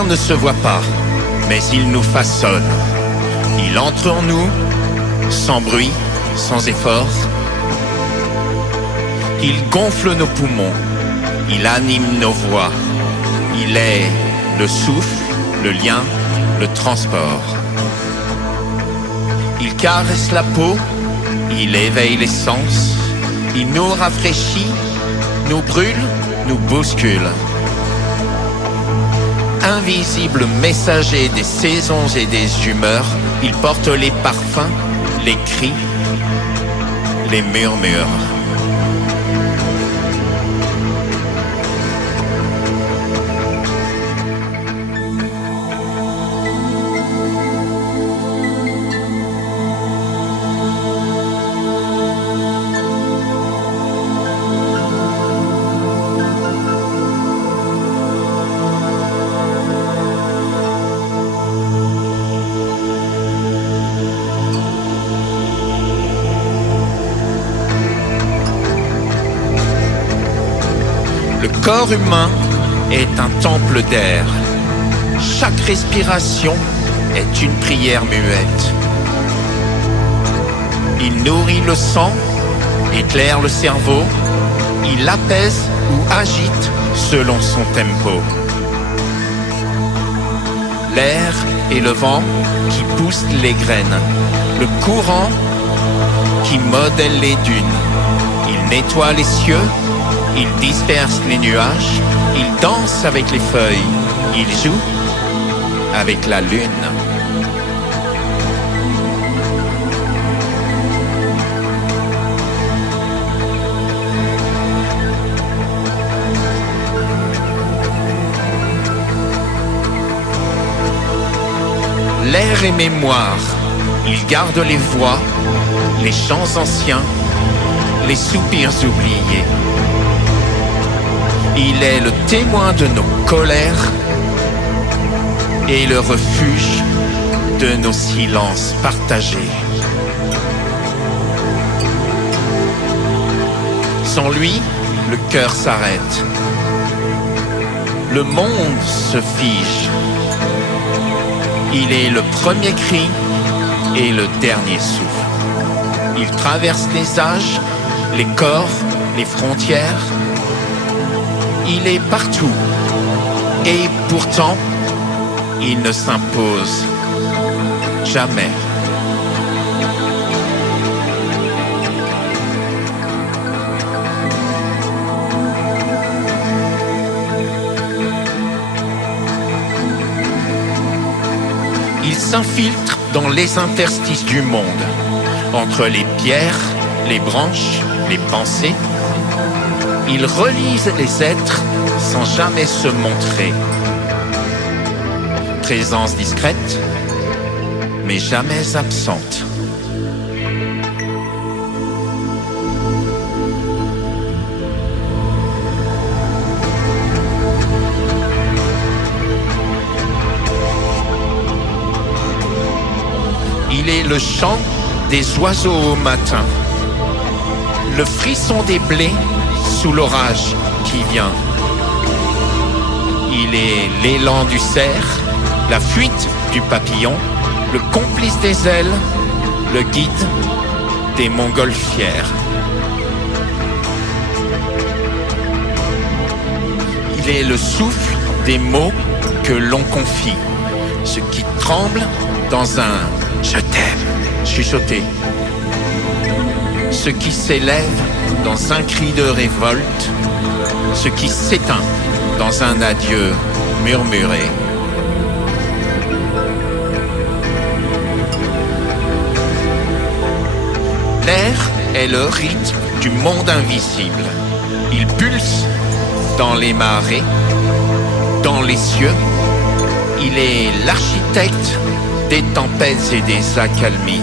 lumière ne se voit pas, mais il nous façonne. Il entre en nous, sans bruit, sans effort. Il gonfle nos poumons, il anime nos voix. Il est le souffle, le lien, le transport. Il caresse la peau, il éveille les sens. Il nous rafraîchit, nous brûle, nous bouscule. Invisible messager des saisons et des humeurs, il porte les parfums, les cris, les murmures. Le corps humain est un temple d'air. Chaque respiration est une prière muette. Il nourrit le sang, éclaire le cerveau. Il apaise ou agite selon son tempo. L'air et le vent qui poussent les graines. Le courant qui modèle les dunes. Il nettoie les cieux. Il disperse les nuages, il danse avec les feuilles, il joue avec la lune. L'air est mémoire, il garde les voix, les chants anciens, les soupirs oubliés. Il est le témoin de nos colères et le refuge de nos silences partagés. Sans lui, le cœur s'arrête. Le monde se fige. Il est le premier cri et le dernier souffle. Il traverse les âges, les corps, les frontières. Il est partout et pourtant, il ne s'impose jamais. Il s'infiltre dans les interstices du monde, entre les pierres, les branches, les pensées. Il relise les êtres sans jamais se montrer. Présence discrète, mais jamais absente. Il est le chant des oiseaux au matin, le frisson des blés sous l'orage qui vient. Il est l'élan du cerf, la fuite du papillon, le complice des ailes, le guide des montgolfières. Il est le souffle des mots que l'on confie, ce qui tremble dans un « je t'aime » chuchoté, ce qui s'élève dans un cri de révolte, ce qui s'éteint dans un adieu murmuré. L'air est le rythme du monde invisible. Il pulse dans les marées, dans les cieux. Il est l'architecte des tempêtes et des accalmies.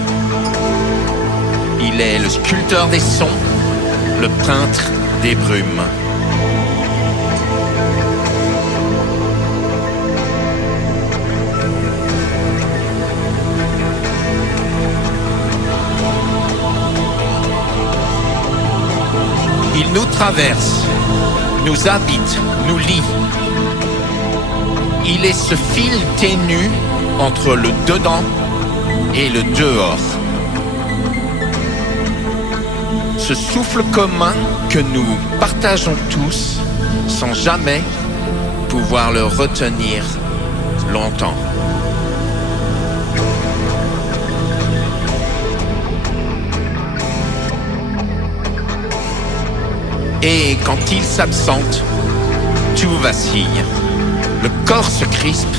Il est le sculpteur des sons, le peintre des brumes. Il nous traverse, nous habite, nous lie. Il est ce fil ténu entre le dedans et le dehors. Ce souffle commun que nous partageons tous sans jamais pouvoir le retenir longtemps. Et quand il s'absente, tout vacille. Le corps se crispe,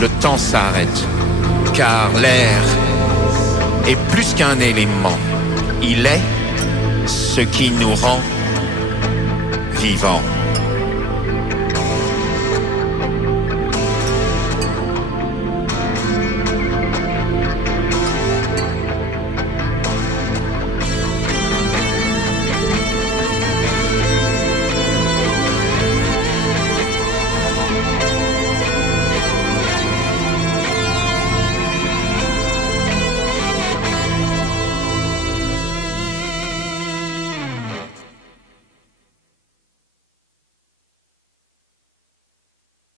le temps s'arrête. Car l'air est plus qu'un élément. Il est ce qui nous rend vivants.